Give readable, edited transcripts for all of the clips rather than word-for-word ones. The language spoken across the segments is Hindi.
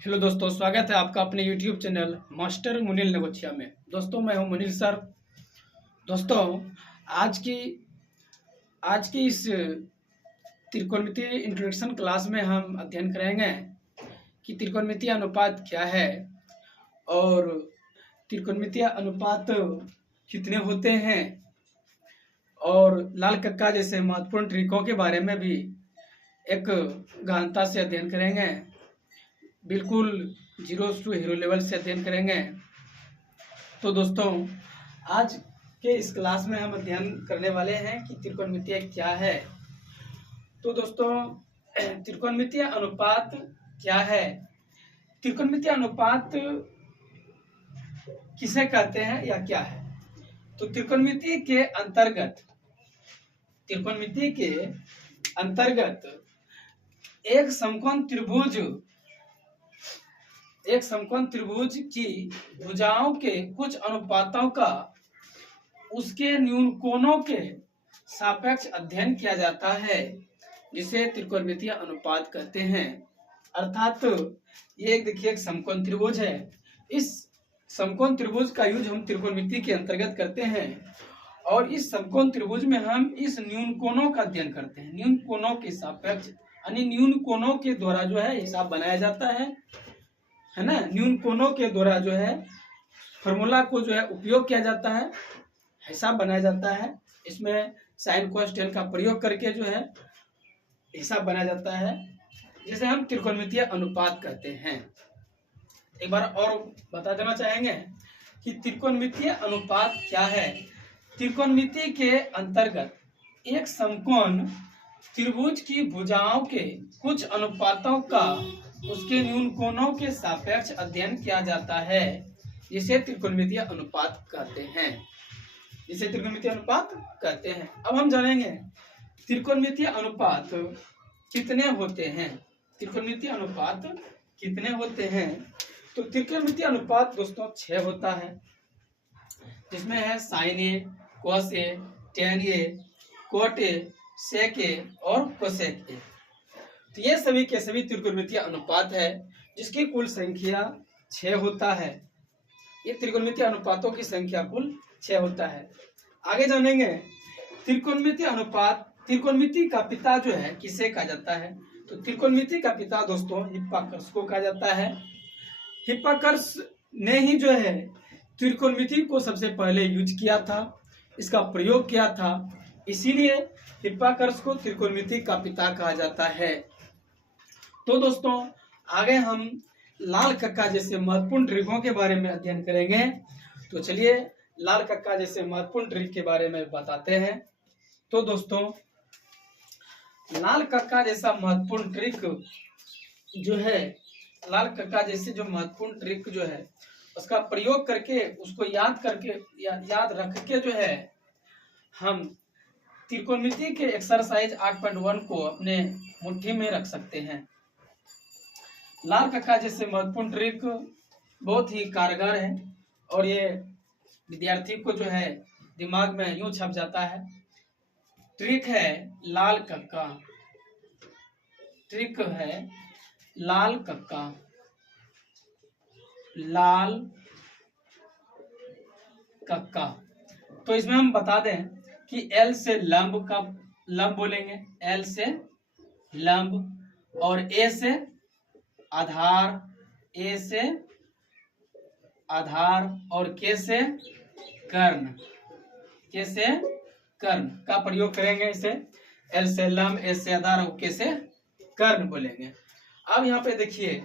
हेलो दोस्तों, स्वागत है आपका अपने YouTube चैनल मास्टर मुनील नगोचिया में। दोस्तों, मैं हूं मुनील सर। दोस्तों, आज की इस त्रिकोणमितीय इंट्रोडक्शन क्लास में हम अध्ययन करेंगे कि त्रिकोणमितीय अनुपात क्या है और त्रिकोणमितीय अनुपात कितने होते हैं और लाल कक्का जैसे महत्वपूर्ण ट्रिकों के बारे में भी एक गहनता से अध्ययन करेंगे। बिल्कुल जीरो टू हीरो लेवल से अध्ययन करेंगे। तो दोस्तों, आज के इस क्लास में हम अध्ययन करने वाले हैं कि त्रिकोणमितीय क्या है। तो दोस्तों, त्रिकोणमितीय अनुपात क्या है? त्रिकोणमितीय अनुपात किसे कहते हैं या क्या है? तो त्रिकोणमिति के अंतर्गत एक समकोण त्रिभुज की भुजाओं के कुछ अनुपातों का उसके न्यून कोणों के सापेक्ष अध्ययन किया जाता है, जिसे त्रिकोणमितीय अनुपात कहते हैं। अर्थात ये देखिए एक समकोण त्रिभुज है। इस समकोण त्रिभुज का यूज हम त्रिकोणमिति के अंतर्गत करते हैं और इस समकोण त्रिभुज में हम इस न्यून कोणों का अध्ययन करते हैं। न्यून कोणों के सापेक्ष यानी न्यून कोणों के द्वारा जो है हिसाब बनाया जाता है ना। न्यून कोणों के द्वारा जो है फॉर्मूला को जो है उपयोग किया जाता है, हिसाब बनाया जाता है। इसमें साइन कोस टेन का प्रयोग करके जो है हिसाब बनाया जाता है, जिसे हम त्रिकोणमितीय अनुपात कहते हैं। एक बार और बता देना चाहेंगे कि त्रिकोणमितीय अनुपात क्या है। त्रिकोणमिति के अंतर्गत एक समकोण त्रिभुज की भुजाओं के कुछ अनुपातों का उसके न्यून कोणों के सापेक्ष अध्ययन किया जाता है, जिसे त्रिकोणमितीय अनुपात कहते हैं। अब हम जानेंगे त्रिकोणमितीय अनुपात कितने होते हैं। तो त्रिकोणमितीय अनुपात दोस्तों 6 होता है, जिसमें है sine A, cos A, tan A, cot A, sec A और कोसेक ए। तो ये सभी के सभी त्रिकोणमितीय अनुपात है, जिसकी कुल संख्या 6 होता है। ये त्रिकोणमितीय अनुपातों की संख्या कुल 6 होता है। आगे जानेंगे त्रिकोणमितीय अनुपात। त्रिकोणमिति का पिता जो है किसे कहा जाता है? तो त्रिकोणमिति का पिता दोस्तों हिप्पार्कस को कहा जाता है। हिप्पार्कस ने ही जो है त्रिकोणमिति को सबसे पहले यूज किया था, इसका प्रयोग किया था, इसीलिए हिप्पार्कस को त्रिकोणमिति का पिता कहा जाता है। तो दोस्तों, आगे हम लाल कक्का जैसे महत्वपूर्ण ट्रिकों के बारे में अध्ययन करेंगे। तो चलिए लाल कक्का जैसे महत्वपूर्ण ट्रिक के बारे में बताते हैं। तो दोस्तों, लाल कक्का जैसा महत्वपूर्ण ट्रिक जो है, लाल कक्का जैसे जो महत्वपूर्ण ट्रिक जो है, उसका प्रयोग करके उसको याद रख के जो है हम त्रिकोणमिति के एक्सरसाइज 8.1 को अपने मुट्ठी में रख सकते हैं। लाल कक्का जैसे महत्वपूर्ण ट्रिक बहुत ही कारगर है और ये विद्यार्थी को जो है दिमाग में यूं छप जाता है। ट्रिक है लाल कक्का। तो इसमें हम बता दें कि L से लंब बोलेंगे, L से लंब, और A से आधार, और K से कर्ण का प्रयोग करेंगे। इसे L से लंब, A से आधार और K से कर्ण बोलेंगे। अब यहाँ पे देखिए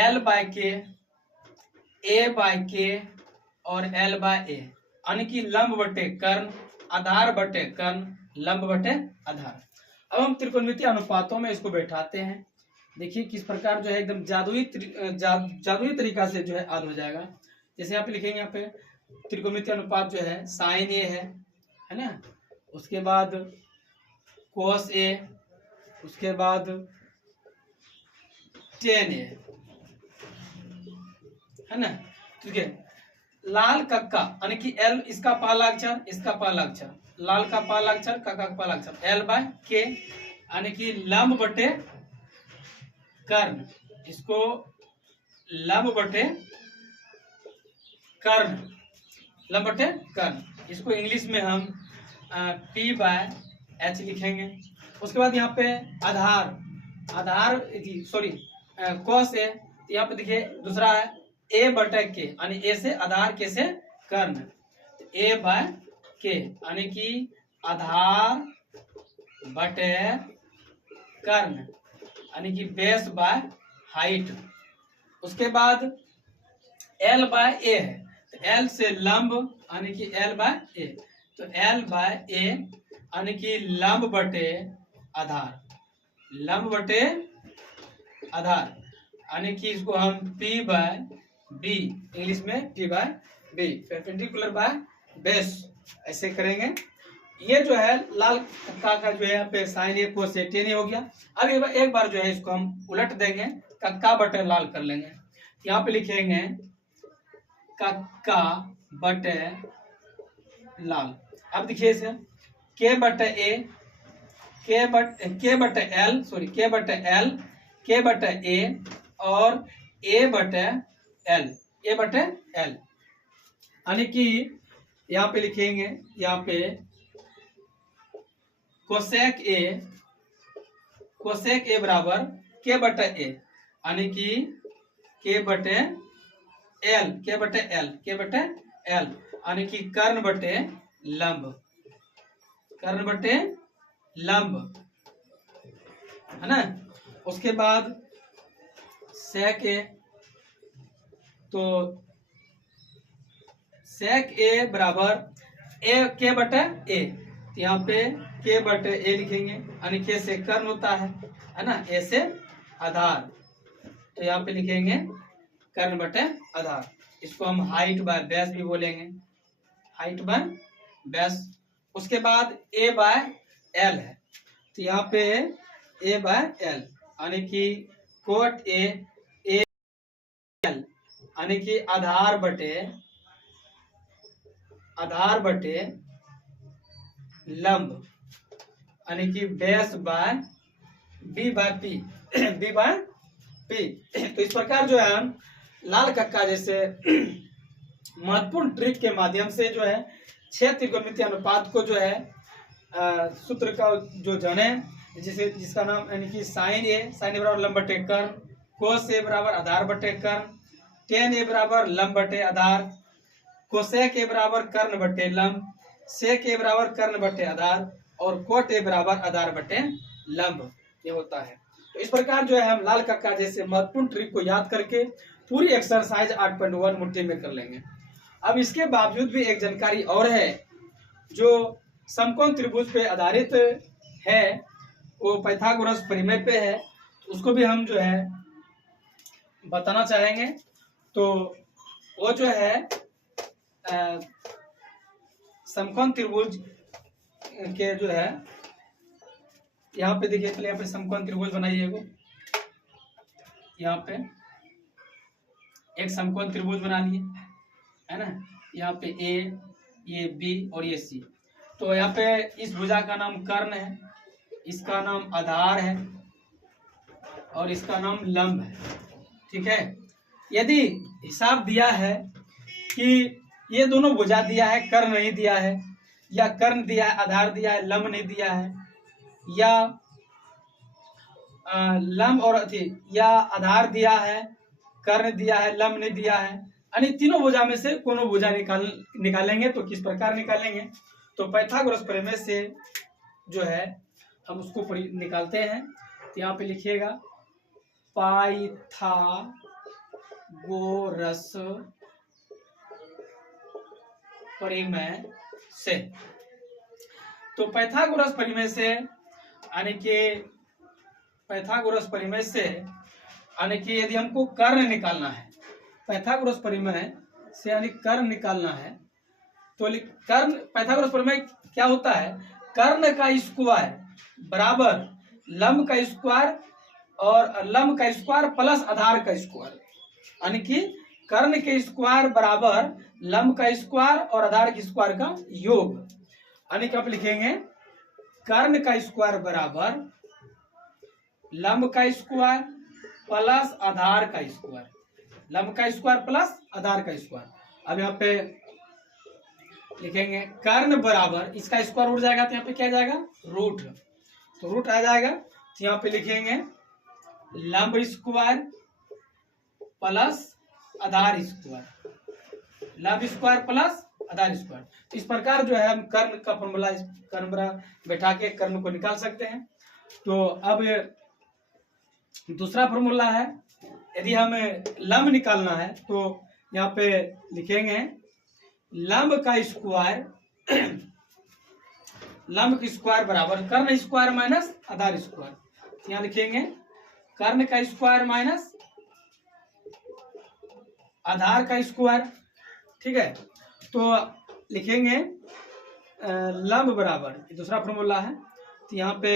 L by K, A by K और L बाय A, यानी कि लंब बटे कर्ण, आधार बटे कर्ण, लंब बटे आधार। अब हम त्रिकोणमितीय अनुपातों में इसको बैठाते हैं। देखिए किस प्रकार जो है एकदम जादुई तरीका से जो है याद हो जाएगा। जैसे यहाँ पे लिखेंगे, यहाँ पे त्रिकोणमितीय अनुपात जो है साइन ए है ना, उसके बाद कोस ए, उसके बाद टेन ए, है ना। ठीक है, लाल कक्का यानी कि L इसका पहला अक्षर, इसका पहला अक्षर, लाल का पहला अक्षर, कक्का का पहला अक्षर, L बाय K, यानी कि लंब बटे कर्ण, इसको लंब बटे कर्ण, लंब बटे कर्ण, इसको इंग्लिश में हम P/H लिखेंगे। उसके बाद यहाँ पे आधार, आधार सॉरी cos A, यहाँ पे देखिए दूसरा है A बटे K, यानी A से आधार, K से कर्ण, A/K यानी कि आधार बटे कर्ण, यानी कि बेस बाय हाइट। उसके बाद L/A है, तो L से लंब यानी कि L/A, तो L/A यानी कि लंब बटे आधार, लंब बटे आधार, यानी कि इसको हम P/B, इंग्लिश में P/B, परपेंडिकुलर बाय बेस, ऐसे करेंगे। ये जो है लाल कक्का का जो है यहाँ पे sign A cos A tan A हो गया। अब एक बार जो है इसको हम उलट देंगे, कक्का बटे लाल कर लेंगे। यहाँ पे लिखेंगे कक्का बटे लाल। अब देखिए इसे K बटे A, K बटे L, सॉरी K बटे L, K बटे A और A बटे L, A बटे L, यानी कि यहाँ पे लिखेंगे, यहाँ पे कोसेक A बराबर K बटे A, यानी कि K बटे L, K बटे L, K बटे L, यानी कि कर्ण बटे लंब, कर्ण बटे लंब, है ना। उसके बाद सेक A, तो सेक A बराबर K बटे A, यहाँ पे K बटे A लिखेंगे, यानी K से कर्ण होता है ना, A से आधार, तो यहाँ पे लिखेंगे कर्ण बटे आधार। इसको हम हाइट बाय बेस भी बोलेंगे, हाइट बाय बेस। उसके बाद A/L है, तो यहाँ पे A/L यानी कि कोट A L, यानी कि आधार बटे लंब, यानी कि बेस बाय B/P, B/P। तो इस प्रकार जो है हम लाल कक्का जैसे महत्वपूर्ण ट्रिक के माध्यम से जो है 6 त्रिकोणमितीय अनुपात को जो है सूत्र का जो जाने, जिसका नाम यानी कि साइन A बराबर लंब बटे कर्ण, कोस A बराबर आधार बटे कर्ण, tan A बराबर लंब बटे आधार, कोसेक A बराबर कर्ण बटे लंब, सेक A बराबर कर्ण बटे आधार और कोट A बराबर आधार बटे लंब, ये होता है। तो इस प्रकार जो है हम लाल कक्का जैसे महत्वपूर्ण ट्रिक को याद करके पूरी एक्सरसाइज 8.1 मुट्ठी में कर लेंगे। अब इसके बावजूद भी एक जानकारी और है जो समकोण त्रिभुज पे आधारित है, वो पाइथागोरस प्रमेय पे है, उसको भी हम जो है बताना चाहेंगे। तो वो जो है समकोण त्रिभुज के जो है, यहाँ पे देखिए, पहले यहाँ पे समकोण त्रिभुज बनाइए, यहाँ पे एक समकोण त्रिभुज बना लिए, है ना। यहाँ पे A, ये B और ये C। तो यहाँ पे इस भुजा का नाम कर्ण है, इसका नाम आधार है और इसका नाम लंब है, ठीक है। यदि हिसाब दिया है कि ये दोनों भुजा दिया है, कर्ण नहीं दिया है, या कर्ण दिया है, आधार दिया है, लंब नहीं दिया है, या लंब और या आधार दिया है, कर्ण दिया है, लंब नहीं दिया है, यानी तीनों भुजा में से कोनो भुजा निकालेंगे। तो किस प्रकार निकालेंगे, तो पाइथागोरस प्रमेय से जो है हम उसको निकालते हैं। तो यहाँ पे लिखिएगा पाइथागोरस प्रमेय से। तो पाइथागोरस प्रमेय से यानी कि पाइथागोरस प्रमेय से यानी कि यदि हमको कर्ण निकालना है, पाइथागोरस प्रमेय से यानी कर्ण निकालना है, तो कर्ण पाइथागोरस प्रमेय क्या होता है, कर्ण का स्क्वायर बराबर लंब का स्क्वायर और लंब का स्क्वायर प्लस आधार का स्क्वायर, यानी कि कर्ण के स्क्वायर बराबर लंब का स्क्वायर और आधार के स्क्वायर का योग, यानी कि आप लिखेंगे कर्ण का स्क्वायर बराबर लंब का स्क्वायर प्लस आधार का स्क्वायर, लंब का स्क्वायर प्लस आधार का स्क्वायर। अब यहाँ पे लिखेंगे कर्ण बराबर, इसका स्क्वायर उठ जाएगा तो यहाँ पे क्या आ जाएगा रूट, तो रूट आ जाएगा। तो यहाँ पे लिखेंगे लंब स्क्वायर प्लस आधार स्क्वायर, लंब स्क्वायर प्लस आधार स्क्वायर। तो इस प्रकार जो है हम कर्ण का फॉर्मूला, कर्ण बैठा के कर्ण को निकाल सकते हैं। तो अब दूसरा फॉर्मूला है, यदि हमें लंब निकालना है तो यहाँ पे लिखेंगे लंब का स्क्वायर, लंब का स्क्वायर बराबर कर्ण स्क्वायर माइनस आधार स्क्वायर। तो यहाँ लिखेंगे कर्ण का स्क्वायर माइनस आधार का स्क्वायर, ठीक है। तो लिखेंगे लंब बराबर, दूसरा फॉर्मूला है, तो यहाँ पे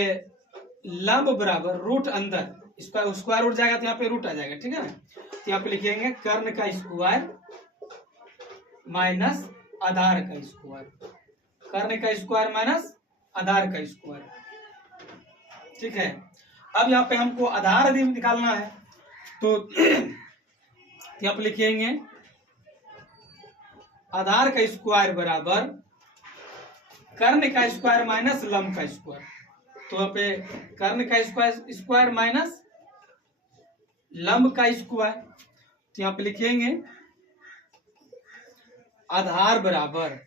लंब बराबर रूट अंदर, स्क्वायर उठ जाएगा तो यहाँ पे रूट आ जाएगा, ठीक है। तो यहाँ पे लिखेंगे कर्ण का स्क्वायर माइनस आधार का स्क्वायर, कर्ण का स्क्वायर माइनस आधार का स्क्वायर, ठीक है। अब यहाँ पे हमको आधार भी निकालना है, तो यहाँ पे लिखेंगे आधार का स्क्वायर बराबर कर्ण का स्क्वायर माइनस लंब का स्क्वायर। तो यहाँ पे कर्ण का स्क्वायर माइनस लंब का स्क्वायर, तो यहाँ पे लिखेंगे आधार बराबर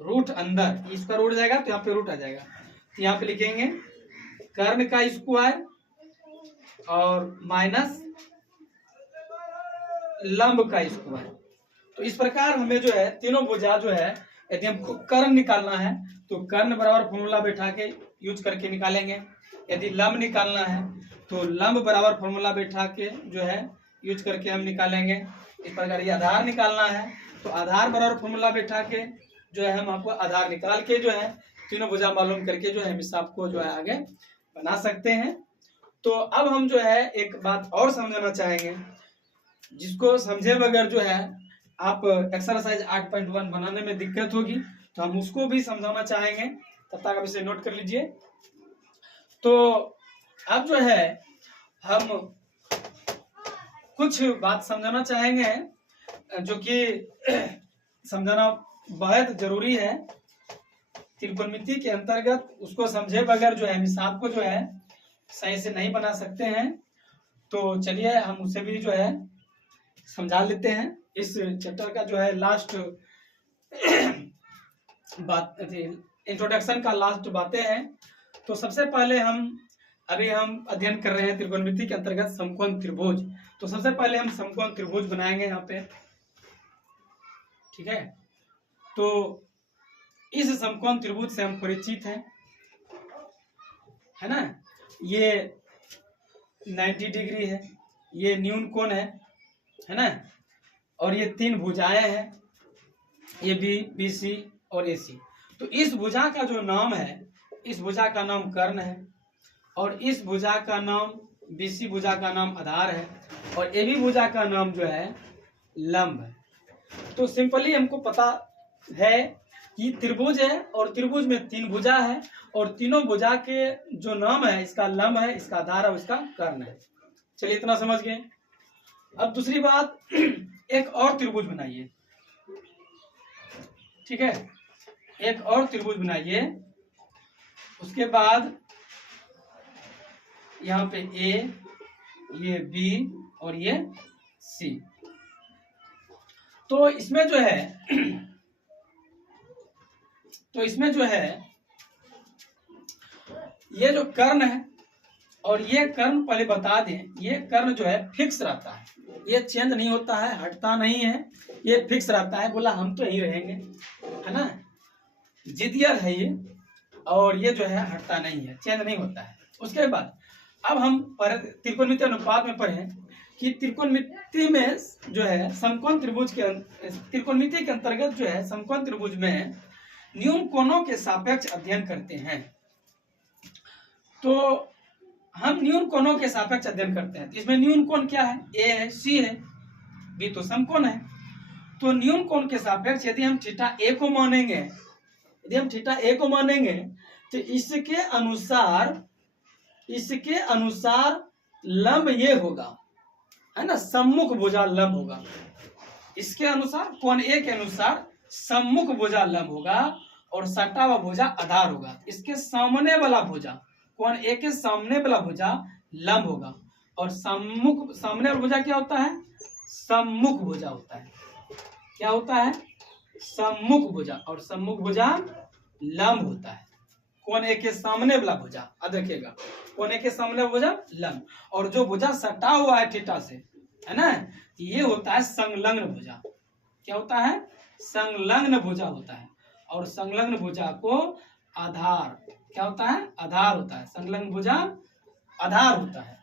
रूट अंदर, इसका रूट जाएगा तो यहाँ पे रूट आ जाएगा। तो यहाँ पे लिखेंगे कर्ण का स्क्वायर और माइनस लंब का स्क्वायर। तो इस प्रकार हमें जो है तीनों भुजा जो है, यदि हमको कर्ण निकालना है तो कर्ण बराबर फॉर्मूला बैठा के यूज करके निकालेंगे। यदि लंब निकालना है तो लंब बराबर फॉर्मूला बैठा के जो है यूज करके हम निकालेंगे। इस प्रकार ये आधार निकालना है तो आधार बराबर फॉर्मूला बैठा के जो है हम आपको आधार निकाल के जो है तीनों भुजा मालूम करके जो है हम आपको जो है आगे बना सकते हैं। तो अब हम जो है एक बात और समझाना चाहेंगे, जिसको समझे बगैर जो है आप एक्सरसाइज 8.1 बनाने में दिक्कत होगी, तो हम उसको भी समझाना चाहेंगे, तब तक आप इसे नोट कर लीजिए। तो अब जो है हम कुछ बात समझाना चाहेंगे जो कि समझाना बहुत जरूरी है त्रिकोणमिति के अंतर्गत, उसको समझे बगैर जो है हम हिसाब को जो है सही से नहीं बना सकते हैं। तो चलिए हम उसे भी जो है समझा लेते हैं। इस चैप्टर का जो है लास्ट बात, इंट्रोडक्शन का लास्ट बातें हैं। तो सबसे पहले हम अध्ययन कर रहे हैं त्रिकोणमिति के अंतर्गत समकोण त्रिभुज। तो सबसे पहले हम समकोण त्रिभुज बनाएंगे यहाँ पे, ठीक है। तो इस समकोण त्रिभुज से हम परिचित हैं, है ना। ये 90 डिग्री है, ये न्यून कोण है ना, और ये तीन भुजाएं हैं, ये बी सी और ए सी। तो इस भुजा का जो नाम है, इस भुजा का नाम कर्ण है, और इस भुजा का नाम बीसी भुजा का नाम आधार है, और ए बी भुजा का नाम जो है लंब है। तो सिंपली हमको पता है कि त्रिभुज है और त्रिभुज में तीन भुजा है, और तीनों भुजा के जो नाम है, इसका लंब है, इसका आधार है, इसका कर्ण है। चलिए इतना समझ गए। अब दूसरी बात, एक और त्रिभुज बनाइए, ठीक है, एक और त्रिभुज बनाइए। उसके बाद यहाँ पे ए, ये बी और ये सी। तो इसमें जो है ये जो कर्ण है, और ये कर्ण पहले बता दें, ये कर्ण जो है फिक्स रहता है, ये चेंज नहीं होता है, हटता नहीं है, ये फिक्स रहता है। बोला हम तो यही रहेंगे, है ना, जिदिया है ये, और ये जो है हटता नहीं है, चेंज नहीं होता है। उसके बाद अब हम त्रिकोणमिति अनुपात में पढ़े कि त्रिकोणमिति में जो है समकोण त्रिभुज के, त्रिकोणमिति के अंतर्गत जो है समकोण त्रिभुज में न्यून कोणों के सापेक्ष अध्ययन करते हैं। तो हम न्यून कोणों के सापेक्ष अध्ययन करते हैं। तो इसमें न्यून कोण क्या है, ए है, सी है, बी तो समकोण है। तो न्यून कोण के सापेक्ष यदि हम थीटा ए को मानेंगे, तो इसके अनुसार इसके अनुसार लंब ये होगा, है ना, सम्मुख भुजा लंब होगा। इसके अनुसार कोण ए के अनुसार सम्मुख भुजा लंब होगा और सटा हुआ भुजा आधार होगा। इसके सामने वाला भुजा, कोण ए के सामने वाला भुजा लंब होगा और सामने वाला भुजा क्या होता है? सम्मुख भुजा होता है। क्या होता है? सम्मुख भुजा, और सम्मुख भुजा लंब होता है। कोण ए के सामने वाला भुजा, अब देखिएगा, कोण ए के सामने भुजा लंब, और जो भुजा सटा हुआ है थीटा से, है ना, ये होता है संलग्न भुजा। क्या होता है? संलग्न भुजा होता है। और संलग्न भुजा को आधार, क्या होता है? आधार होता है। संलग्न भुजा आधार होता है।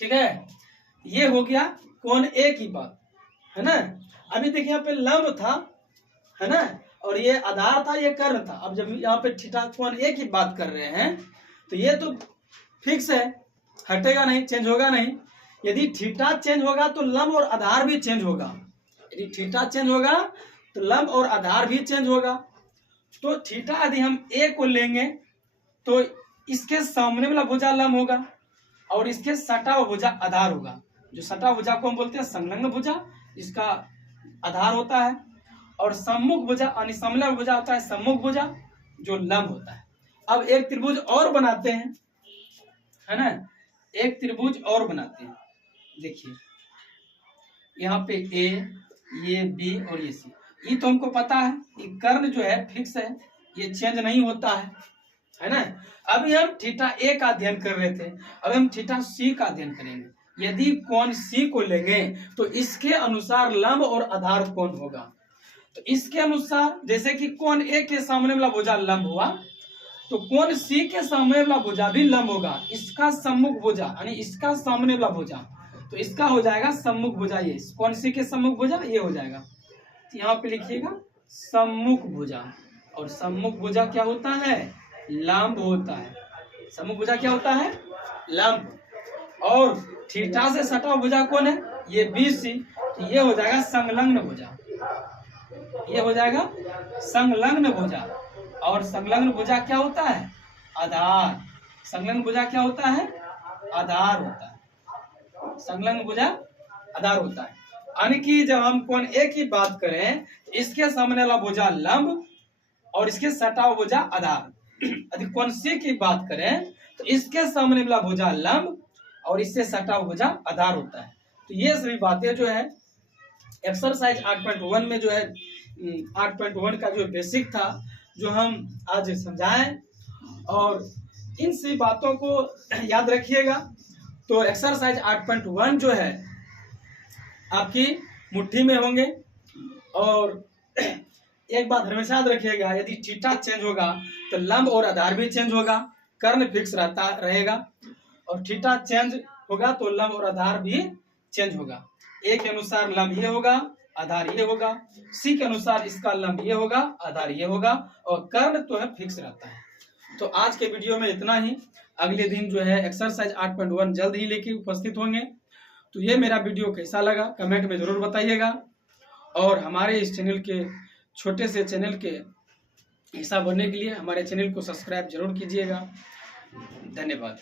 ठीक है, ये हो गया कोण ए की बात, है ना। अभी देखिए यहाँ पे लंब था, है ना, और ये आधार था, ये कर्ण था। अब जब यहाँ पे थीटा कोण ए की बात कर रहे हैं तो ये तो फिक्स है, हटेगा नहीं, चेंज होगा नहीं। यदि थीटा चेंज होगा तो लंब और आधार भी चेंज होगा। यदि थीटा चेंज होगा तो लंब और आधार भी चेंज होगा। तो थीटा यदि हम ए को लेंगे तो इसके सामने वाला भुजा लंब होगा और इसके सटा हुआ भुजा आधार होगा। जो सटा भुजा को हम बोलते हैं संलग्न भुजा, इसका आधार होता है। और सम्मुख भुजा यानी सामने वाला भुजा होता है सम्मुख भुजा, जो लंब होता है। अब एक त्रिभुज और बनाते हैं, है ना, एक त्रिभुज और बनाते हैं। देखिए यहाँ पे ए, ये बी और ये सी, ये तो हमको पता है, ये कर्ण जो है फिक्स है, ये चेंज नहीं होता है ना। अभी हम थीटा ए का अध्ययन कर रहे थे, अब हम थीटा सी का अध्ययन करेंगे। यदि कोण सी को लेंगे तो इसके अनुसार लंब और आधार कौन होगा? तो इसके अनुसार, जैसे कि कोण ए के सामने वाला भुजा लंब हुआ तो कोण सी के सामने वाला भुजा भी लंब होगा। इसका सम्मुख भुजा यानी इसका सामने वाला भुजा, तो इसका हो जाएगा सम्मुख भुजा। ये कोण सी के सम्मुख भुजा ये हो जाएगा। तो यहाँ पे लिखिएगा सम्मुख भुजा, और सम्मुख भुजा क्या होता है? लंब होता है। सम्मुख भुजा क्या होता है? लंब। और थीटा से सटा भुजा कौन है? ये बी सी, तो ये हो जाएगा संलग्न भुजा। ये हो जाएगा संलग्न भुजा। और संलग्न भुजा क्या होता है? आधार। संलग्न भुजा क्या होता है? आधार होता है। संलग्न भुजा आधार होता है। यानी कि जब हम कोण ए की बात करें, इसके सामने वाला भुजा लंब और इसके सटा हुआ भुजा आधार। यदि कोण सी की बात करें तो इसके सामने वाला भुजा लंब और इससे सटा हुआ भुजा आधार होता है। तो ये सभी बातें जो है एक्सरसाइज 8.1 में जो है 8.1 का जो बेसिक था, जो हम आज समझाएं, और इन सभी बातों को याद रखिएगा। तो एक्सरसाइज 8.1 जो है आपकी मुट्ठी में होंगे। और एक बात हमेशा याद रखिएगा, यदि थीटा चेंज होगा तो लंब और आधार भी चेंज होगा, कर्ण फिक्स रहता रहेगा। और थीटा चेंज होगा तो लंब और आधार भी चेंज होगा। ए के अनुसार लंब ये होगा, आधार ये होगा। सी के अनुसार इसका लंब ये होगा, आधार ये होगा, और कर्ण तो है फिक्स रहता है। तो आज के वीडियो में इतना ही। अगले दिन जो है एक्सरसाइज 8.1 जल्द ही लेके उपस्थित होंगे। तो ये मेरा वीडियो कैसा लगा कमेंट में जरूर बताइएगा, और हमारे इस चैनल के छोटे से चैनल के हिस्सा बनने के लिए हमारे चैनल को सब्सक्राइब जरूर कीजिएगा। धन्यवाद।